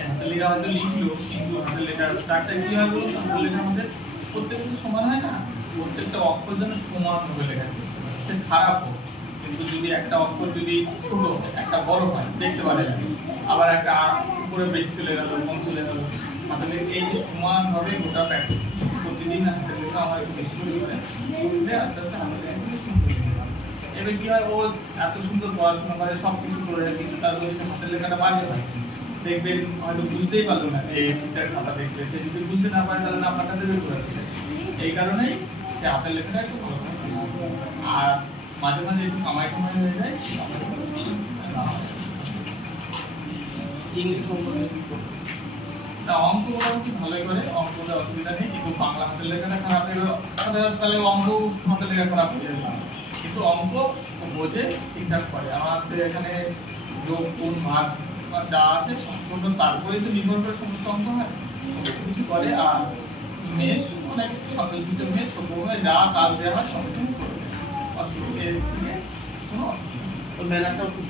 হাতের লেখা হয়তো লিখলো কিন্তু হাতের লেখার স্ট্রাকচার কি হয় বলুন হাতের লেখার মধ্যে প্রত্যেকটা সমান হয় না প্রত্যেকটা অক্ষর যেন সমান ভাবে লেখা সে খারাপ হোক কিন্তু যদি একটা অক্ষর যদি ছোট একটা বড় হয় দেখতে পারে আবার একটা উপরে বেশি চলে গেল কম চলে গেল হাতের এই যে সমান ভাবে গোটা প্র্যাকটিস প্রতিদিন হাতের লেখা আমার একটু বেশি করে আস্তে আস্তে হাতের লেখা খুবই সুন্দর হয়ে যাবে। কি হয়, ও এত সুন্দর পড়াশোনা করে সব কিছু করে যায় কিন্তু তার হাতের লেখাটা দেখবেন হয়তো বুঝতেই পারল না যে টিচার খাতা দেখবে। সে যদি বুঝতে না পারে, তাহলে দেবে এই কারণেই সে হাতের লেখাটা একটু ভালো আর মাঝে মাঝে একটু কামাই কামাই হয়ে যায় তা অঙ্ক মোটামুটি ভালোই করে অঙ্কতে অসুবিধা নেই, কিন্তু বাংলা হাতের লেখাটা খারাপ হয়ে তাহলে অঙ্ক হাতের লেখা খারাপ হয়ে যাবে কিন্তু অঙ্ক বোঝে, ঠিকঠাক করে আমাদের এখানে যোগ কোন ভাগ যা আছে সম্পূর্ণ তারপরেই তো নির্ভর করে সমস্ত অঙ্ক হয় সমস্ত কিছু করে, আর মেষ, অনেক সদস্য মেষ সবসময় যা কাজ দেওয়া হয় সঙ্গে করবে। অসুবিধা কোনো অসুবিধা। মেলাটাও খুব